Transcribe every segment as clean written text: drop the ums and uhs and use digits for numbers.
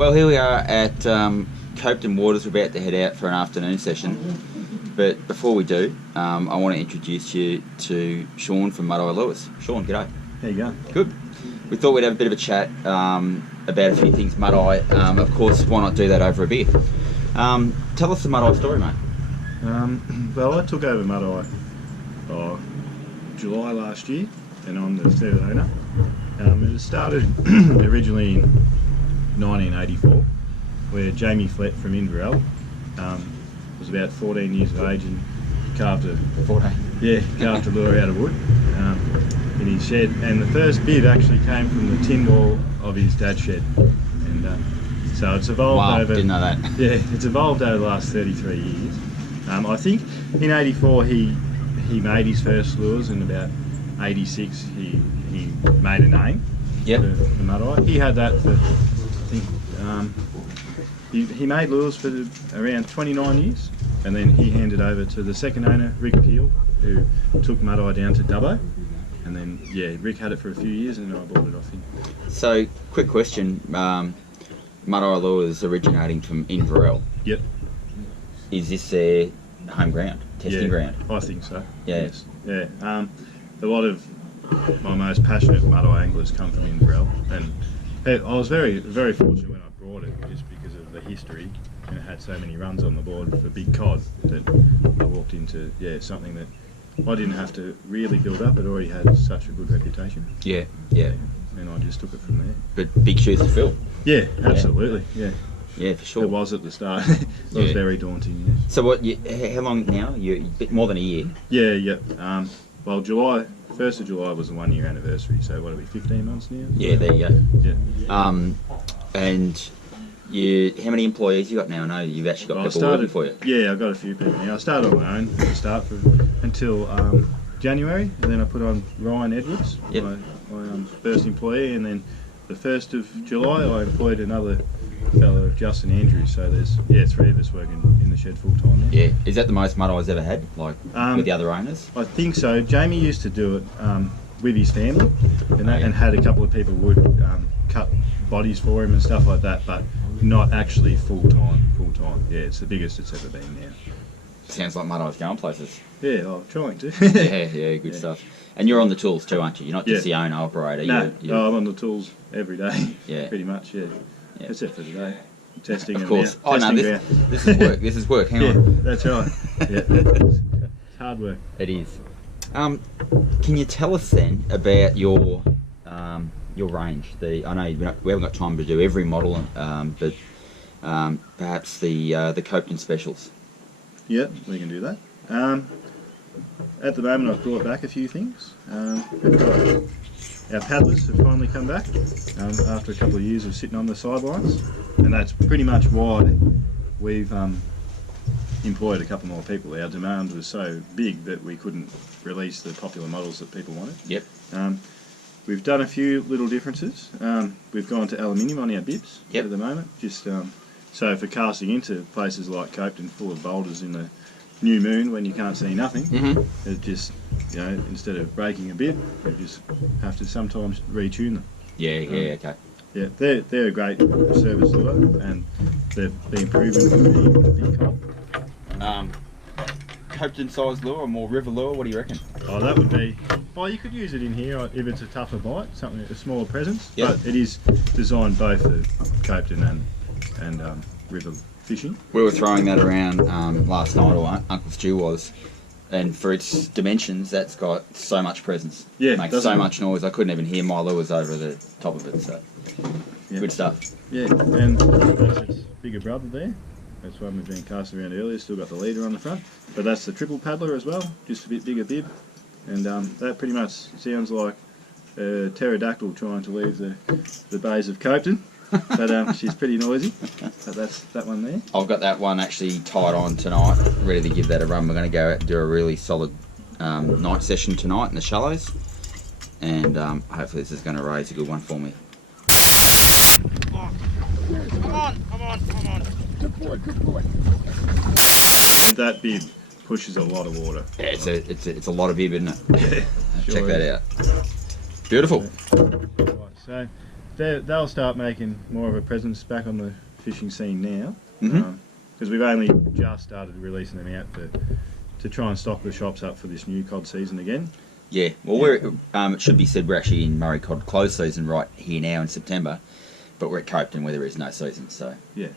Well, here we are at Copeton Waters. We're about to head out for an afternoon session. But before we do, I want to introduce you to Shaun from Mudeye Lures. Shaun, g'day. How you going? Good. We thought we'd have a bit of a chat about a few things Mudeye. Of course, why not do that over a beer? Tell us the Mudeye story, mate. Well, I took over Mudeye July last year, and I'm the third owner. It started originally in 1984, where Jamie Flett from Inverell was about 14 years of age and carved a lure out of wood in his shed. And the first bid actually came from the tin wall of his dad's shed, and so it's evolved over. Didn't know that. Yeah, it's evolved over the last 33 years. I think in '84 he made his first lures, and about '86 he made a name for Mudeye. He had that for, I think, he made lures for around 29 years, and then he handed over to the second owner, Rick Peel, who took Mudeye down to Dubbo, and then Rick had it for a few years, and then I bought it off him. So, quick question: Mudeye Lures originating from Inverell. Yep. Is this their home ground, testing ground? I think so. Yeah. Yes. Yeah. A lot of my most passionate Mudeye anglers come from Inverell, and I was very, very fortunate when I brought it, just because of the history, and it had so many runs on the board for big cod that I walked into something that I didn't have to really build up. It already had such a good reputation. Yeah. And I just took it from there. But big shoes to fill. Yeah, absolutely. Yeah. Yeah, for sure. It was at the start. It was very daunting. Yeah. So how long now? You a bit more than a year. Yeah. Well, 1st of July was the 1 year anniversary. So what are we? 15 months now. Yeah, there you go. Yeah. And how many employees you got now? I know you've actually got people working for you. Yeah, I've got a few people now. I started on my own at the start until January, and then I put on Ryan Edwards, my first employee, and then the 1st of July I employed another fellow, Justin Andrews. So there's 3 of us working in the shed full time now. Yeah, is that the most Mudeye's ever had, like with the other owners? I think so. Jamie used to do it with his family, and had a couple of people would cut bodies for him and stuff like that, but not actually full time. Yeah, it's the biggest it's ever been now. Sounds like Mudeye's going places. Yeah, I'm trying to. yeah, good stuff. And you're on the tools too, aren't you? You're not just the owner operator. No, I'm on the tools every day. Yeah, pretty much. Yeah. Except for today, testing. Of course. This is work. This is work. Hang on. That's right. Yeah, it's hard work. It is. Can you tell us then about your range? I know we haven't got time to do every model, but perhaps the Copeton specials. Yeah, we can do that. At the moment, I've brought back a few things. Our paddlers have finally come back after a couple of years of sitting on the sidelines, and that's pretty much why we've employed a couple more people. Our demand was so big that we couldn't release the popular models that people wanted. Yep. We've done a few little differences. We've gone to aluminium on our bibs at the moment, just so for casting into places like Copeton full of boulders in the new moon when you can't see nothing, it just, instead of breaking a bib, you just have to sometimes retune them. Okay. Yeah, they're a great service lure, and they've been proven to be big cod. Copeton size lure or more river lure? What do you reckon? Oh, that would be. Well, you could use it in here if it's a tougher bite, a smaller presence. Yep. But it is designed both for Copeton and river fishing. We were throwing that around last night, or Uncle Stu was, and for its dimensions, that's got so much presence. Yeah, it makes so much noise. I couldn't even hear my lures over the top of it. So, good stuff. Yeah, and that's its bigger brother there. That's one we've been casting around earlier. Still got the leader on the front, but that's the triple paddler as well, just a bit bigger bib, and that pretty much sounds like a pterodactyl trying to leave the bays of Copeton. But she's pretty noisy. But that's that one there. I've got that one actually tied on tonight, ready to give that a run. We're going to go out and do a really solid night session tonight in the shallows, and hopefully this is going to raise a good one for me. Come on. Good boy. That bib pushes a lot of water. Yeah, it's a lot of bib, isn't it? Yeah, Check that out. Beautiful. Right, so they'll start making more of a presence back on the fishing scene now, because we've only just started releasing them out to try and stock the shops up for this new cod season again. Yeah, well, we're it should be said we're actually in Murray cod close season right here now in September, but we're at Copeton where there is no season, so Yeah,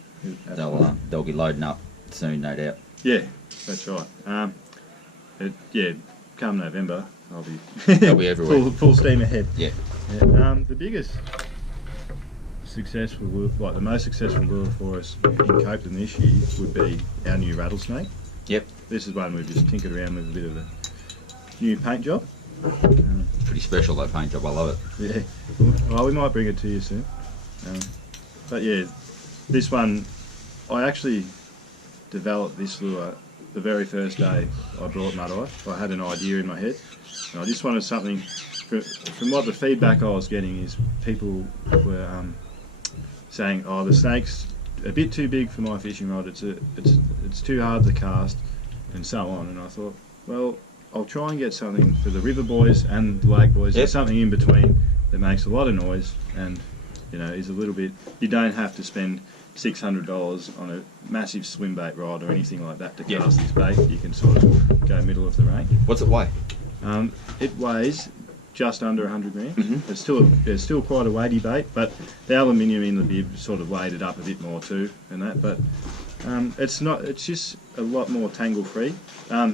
they'll be loading up soon, no doubt. yeah, that's right. Come November, They'll be everywhere. full steam ahead. Yeah. The biggest successful lure, like the most successful lure for us in Copeton this year, would be our new rattlesnake. Yep. This is one we've just tinkered around with a bit of a new paint job. Pretty special, that paint job. I love it. Yeah. Well, we might bring it to you soon. But yeah, this one, I actually developed this lure the very first day I brought Mudeye. I had an idea in my head, and I just wanted something. From what the feedback I was getting is people were saying, "Oh, the snake's a bit too big for my fishing rod. It's too hard to cast," and so on. And I thought, well, I'll try and get something for the river boys and the lake boys. Yep. Something in between that makes a lot of noise and is a little bit. You don't have to spend $600 on a massive swim bait rod or anything like that to cast this bait. You can sort of go middle of the range. What's it weigh? It weighs just under 100 grams. It's still quite a weighty bait, but the aluminium in the bib sort of weighed it up a bit more too, and that. But it's not. It's just a lot more tangle free.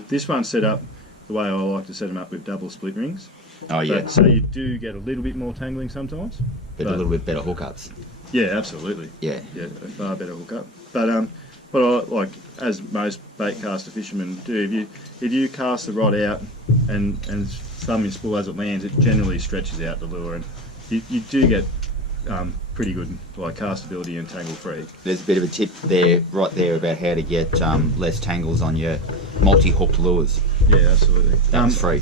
This one's set up the way I like to set them up with double split rings. Oh yeah. So you do get a little bit more tangling sometimes. But a little bit better hookups. Yeah, absolutely. Yeah. Yeah, a far better hookup. But what I like, as most bait caster fishermen do, if you cast the rod out and thumb your spool as it lands, it generally stretches out the lure, and you do get pretty good like castability and tangle free. There's a bit of a tip there, right there, about how to get less tangles on your multi-hooked lures. Yeah, absolutely. That's free.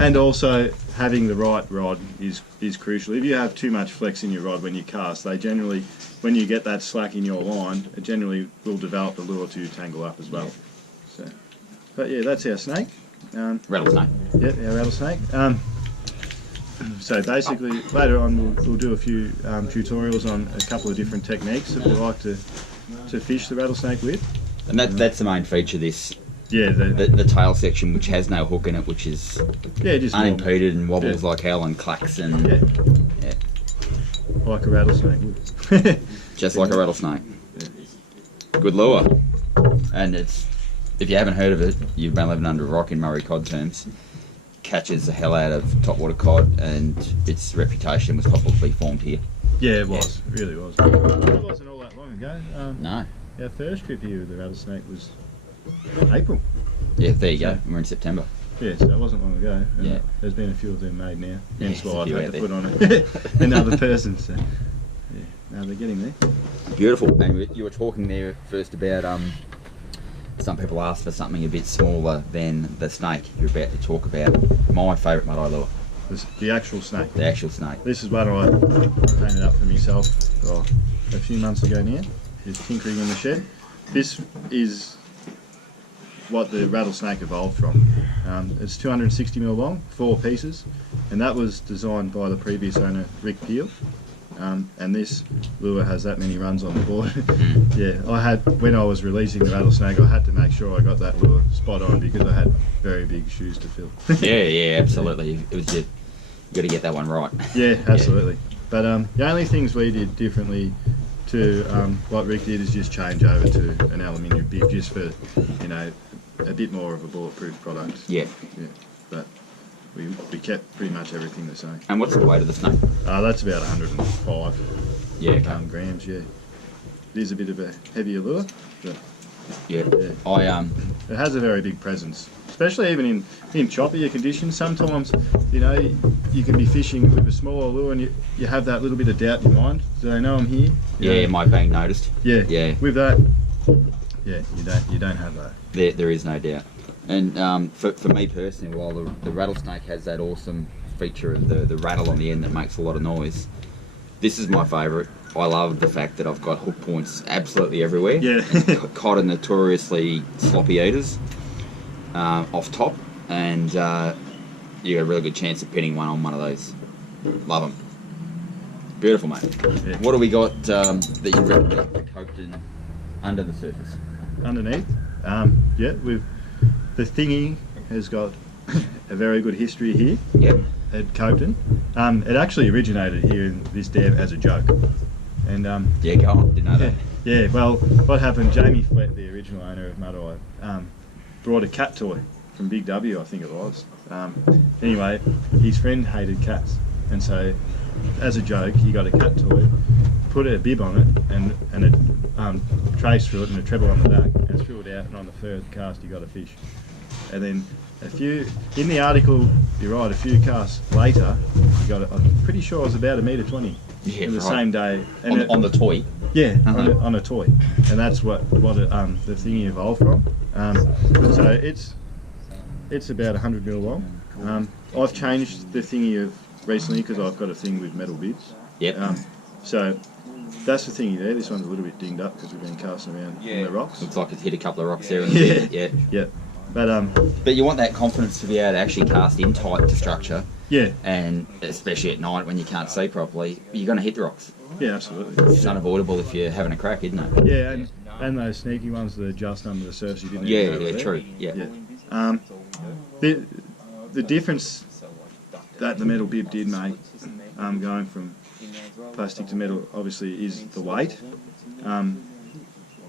And also having the right rod is crucial. If you have too much flex in your rod when you cast, they generally, when you get that slack in your line, it generally will develop the lure to tangle up as well. So, but yeah, that's our snake. Rattlesnake. Yeah, our rattlesnake. So basically, later on we'll do a few tutorials on a couple of different techniques that we like to fish the rattlesnake with. And that's the main feature of this. Yeah, the tail section, which has no hook in it, which is just unimpeded and wobbles like hell and clacks and like a rattlesnake would. Just like a rattlesnake. Good lure. And it's, if you haven't heard of it, you've been living under a rock in Murray cod terms. Catches the hell out of topwater cod, and its reputation was probably formed here. Yeah, it was. It really was. It wasn't all that long ago. No. Our first trip here with the rattlesnake was April. Yeah, there you go. We're in September. Yeah, so it wasn't long ago. And Yeah. There's been a few of them made now. Yeah, Hence why I've there's a had few to out put on another person. So, yeah, no, they're getting there. Beautiful. And you were talking there first about some people ask for something a bit smaller than the snake. You're about to talk about my favourite Mudeye lure. The actual snake. The actual snake. This is what I painted up for myself a few months ago now. Just tinkering in the shed. This is what the rattlesnake evolved from. It's 260mm long, 4 pieces, and that was designed by the previous owner, Rick Peel. And this lure has that many runs on the board. Yeah, when I was releasing the rattlesnake, I had to make sure I got that lure spot on because I had very big shoes to fill. yeah, absolutely. It was just, you got to get that one right. Yeah, absolutely. But the only things we did differently to what Rick did is just change over to an aluminium bib, just for a bit more of a bulletproof product. Yeah. But we kept pretty much everything the same. And what's the weight of the snake? That's about 105 grams. Yeah, it is a bit of a heavier lure, but Yeah. it has a very big presence, especially even in choppier conditions. Sometimes you can be fishing with a smaller lure and you have that little bit of doubt in your mind. Do they know I'm here? Am I being noticed? Yeah. With that, you don't have that. There is no doubt. And for me personally, while the rattlesnake has that awesome feature of the rattle on the end that makes a lot of noise, this is my favourite. I love the fact that I've got hook points absolutely everywhere. Yeah. Cod are notoriously sloppy eaters off top, and you got a really good chance of pinning one on one of those. Love them. Beautiful, mate. Yeah. What do we got that you recommend for Copeton under the surface? Underneath, yeah, the thingy has got a very good history here. Yep. At Copeton. It actually originated here in this dam as a joke. And Yeah, go on. Didn't know that. yeah, well, what happened, Jamie Flett, the original owner of Mudeye, brought a cat toy from Big W, I think it was. Anyway, his friend hated cats, and so as a joke, he got a cat toy, put a bib on it, and a trace through it and a treble on the back, and threw it out, and on the third cast he got a fish. And then in the article, you're right, a few casts later, you got it, I'm pretty sure it was about $1.20 m. Yeah, the right. same day. And On the toy. Yeah, Uh-huh. on a toy. And that's what the thingy evolved from. So it's about 100 mil long. I've changed the thingy recently because I've got a thing with metal bibs. Yep. So that's the thingy there. This one's a little bit dinged up because we've been casting around in the rocks. Looks like it's hit a couple of rocks there. And Yeah. yeah. Yeah. But But you want that confidence to be able to actually cast in tight to structure, yeah, and especially at night when you can't see properly, you're going to hit the rocks. yeah, absolutely. It's unavoidable if you're having a crack, isn't it? Yeah, and those sneaky ones that are just under the surface, you didn't Yeah, even know were there. true. Yeah. Yeah. The difference that the metal bib did make, going from plastic to metal, obviously, is the weight.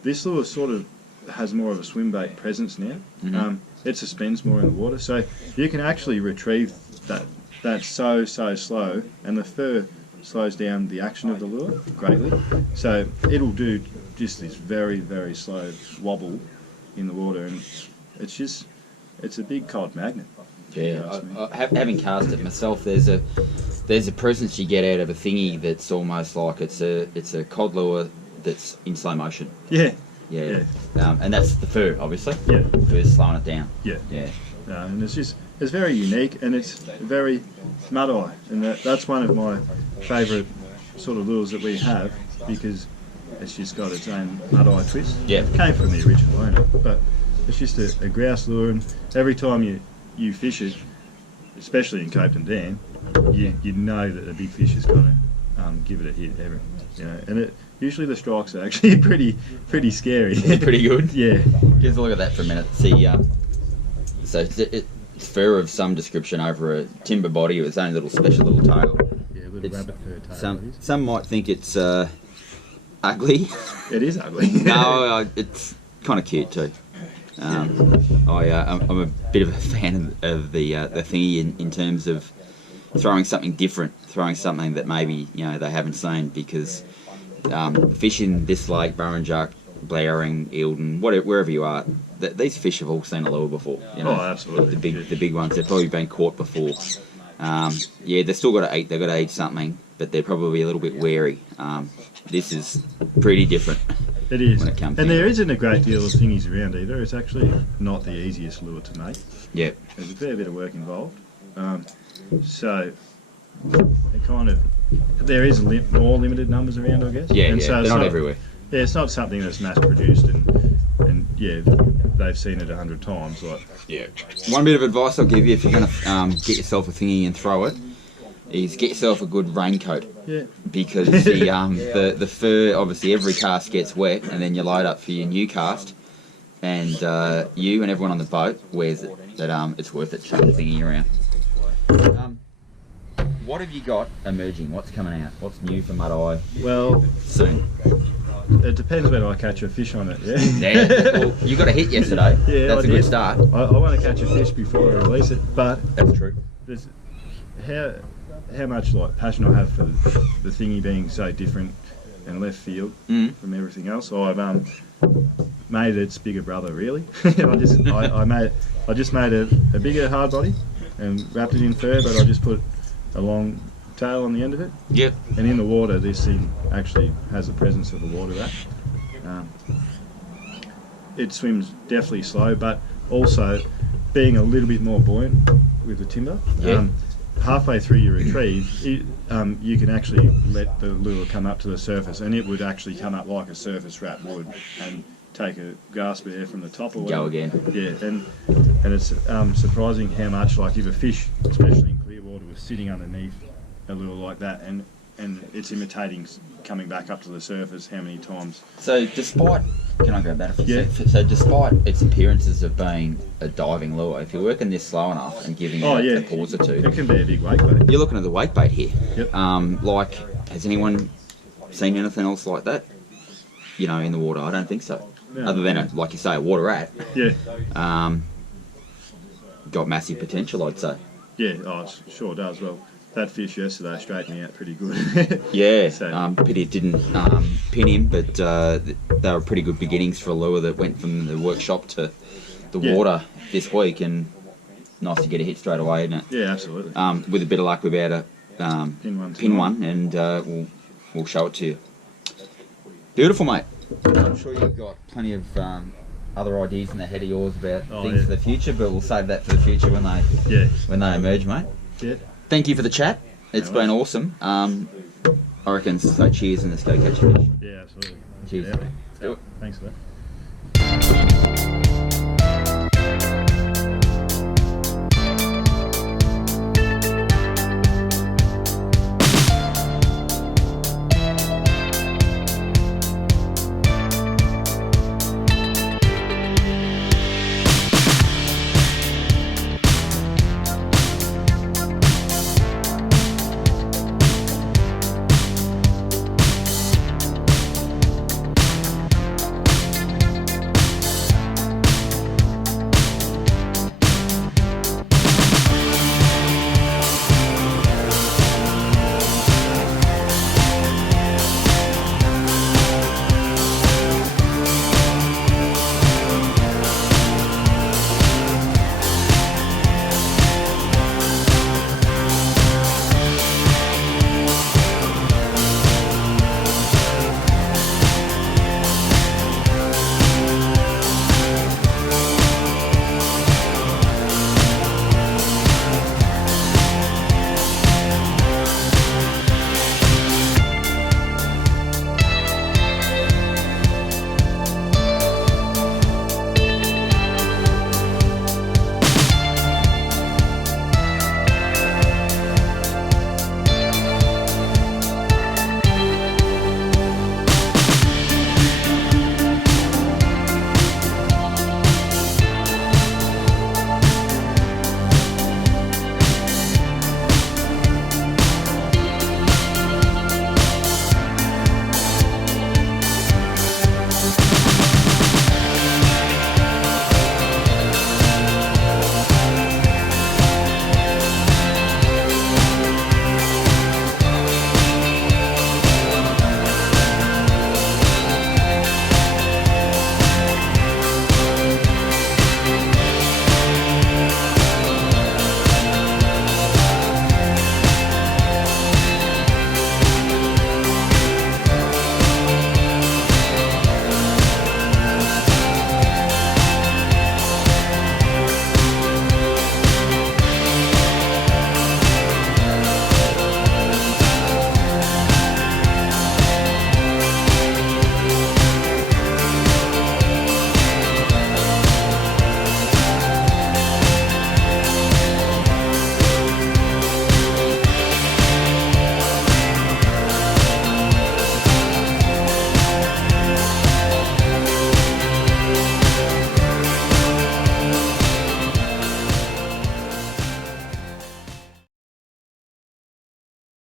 This lure sort of has more of a swim bait presence now. Mhm. It suspends more in the water, so you can actually retrieve that so slow, and the fur slows down the action of the lure greatly. So it'll do just this very, very slow wobble in the water, and it's a big cold magnet. Yeah, having cast it myself, there's a presence you get out of a thingy that's almost like it's a cod lure that's in slow motion. Yeah. Yeah, and that's the fur, obviously. Yeah. The fur's slowing it down. Yeah. Yeah. And it's very unique, and it's very Mudeye, and that's one of my favourite sort of lures that we have, because it's just got its own Mudeye twist. Yeah. It came from the original owner, but it's just a grouse lure, and every time you fish it, especially in Copeton Dam, you know that a big fish is going to give it a hit, and usually the strikes are actually pretty scary. Pretty good. Yeah. Give us a look at that for a minute. See, so it's fur of some description over a timber body with its own little special little tail. Yeah, little rabbit fur tail. Some might think it's ugly. It is ugly. No, it's kind of cute too. I'm a bit of a fan of the thingy in terms of throwing something different, throwing something that maybe they haven't seen, because fish in this lake, Burrinjuck, Blowering, Eildon, wherever you are, these fish have all seen a lure before. Oh, absolutely. The big ones, they've probably been caught before. Yeah, they've still got to eat. They've got to eat something, but they're probably a little bit wary. This is pretty different. It is. When it comes and to there it. isn't a great deal of thingies around either. It's actually not the easiest lure to make. Yeah. There's a fair bit of work involved. So it kind of, there is more limited numbers around, I guess. Yeah, and yeah. so They're it's not everywhere. Yeah, it's not something that's mass produced, and yeah, they've seen it 100 times. Like, Yeah. One bit of advice I'll give you if you're going to get yourself a thingy and throw it is get yourself a good raincoat, yeah, because the fur, obviously every cast gets wet, and then you load up for your new cast, and you and everyone on the boat wears it. That it's worth it to chuck the thingy around. What have you got emerging? What's coming out? What's new for Mudeye well, soon? it depends when I catch a fish on it. Yeah. Yeah. Well, you got a hit yesterday. Yeah, That's I a good did. start. I want to catch a fish before I release it, but That's true. there's how much like passion I have for the thingy being so different and left field from everything else. I've made its bigger brother, really. I just made a bigger hard body and wrapped it in fur, but I just put a long tail on the end of it. Yep. And in the water, this thing actually has the presence of a water rat. It swims definitely slow, but also being a little bit more buoyant with the timber. Yeah. Halfway through your retrieve, you can actually let the lure come up to the surface, and it would actually come up like a surface rat would, and take a gasp of air from the top or Go whatever. again. Yeah, and it's surprising how much, like if a fish, especially in clear water, was sitting underneath a lure like that, and and it's imitating coming back up to the surface how many times. So despite, can I go back a Yeah. So despite its appearances of being a diving lure, if you're working this slow enough and giving it a pause or two, It can be a big weight bait. you're looking at the weight bait here. Yep. Like, has anyone seen anything else like that? You know, in the water? I don't think so. No. Other than, like you say, a water rat. Yeah. Got massive potential, I'd say. Yeah, it sure does. Well, that fish yesterday straightened me out pretty good. Yeah, So- pity it didn't pin him, but they were pretty good beginnings for a lure that went from the workshop to the water this week, and nice to get a hit straight away, isn't it? Yeah, absolutely. With a bit of luck, we'll be able to Pin one and we'll show it to you. Beautiful, mate. I'm sure you've got plenty of other ideas in the head of yours about things for the future, but we'll save that for the future when they emerge, mate. Yeah. Thank you for the chat. It's been awesome. I reckon so. Cheers, and let's go catch a fish. Yeah, absolutely. Cheers. Yeah. Let's do it. Thanks for that.